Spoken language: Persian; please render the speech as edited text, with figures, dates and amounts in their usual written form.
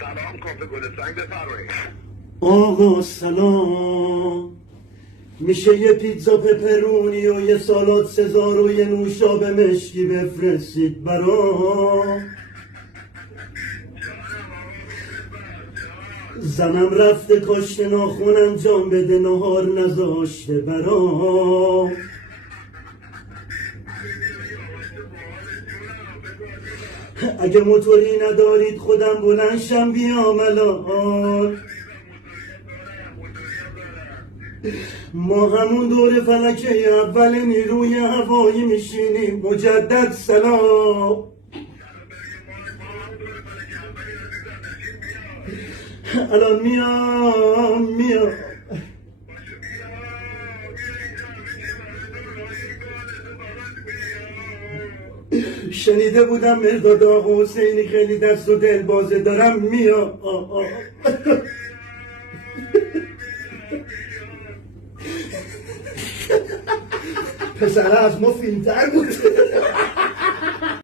سلام کافه گلستان بفرمایید. آقا سلام، میشه یه پیتزا پپرونی و یه سالاد سزار و یه نوشابه مشکی بفرستید برام؟ زنم رفته کاشته ناخونم جان بده نهار نذاشته برام. اگه موتوری ندارید خودم بلندشم بیام الان. ما همون دور فلکه اول نیروی هوایی میشینیم. مجدد سلام. الان میام. شنیده بودم مرداد آقا حسینی خیلی دست و دل بازه. دارم میام. پسره از ما فیلمتر بود.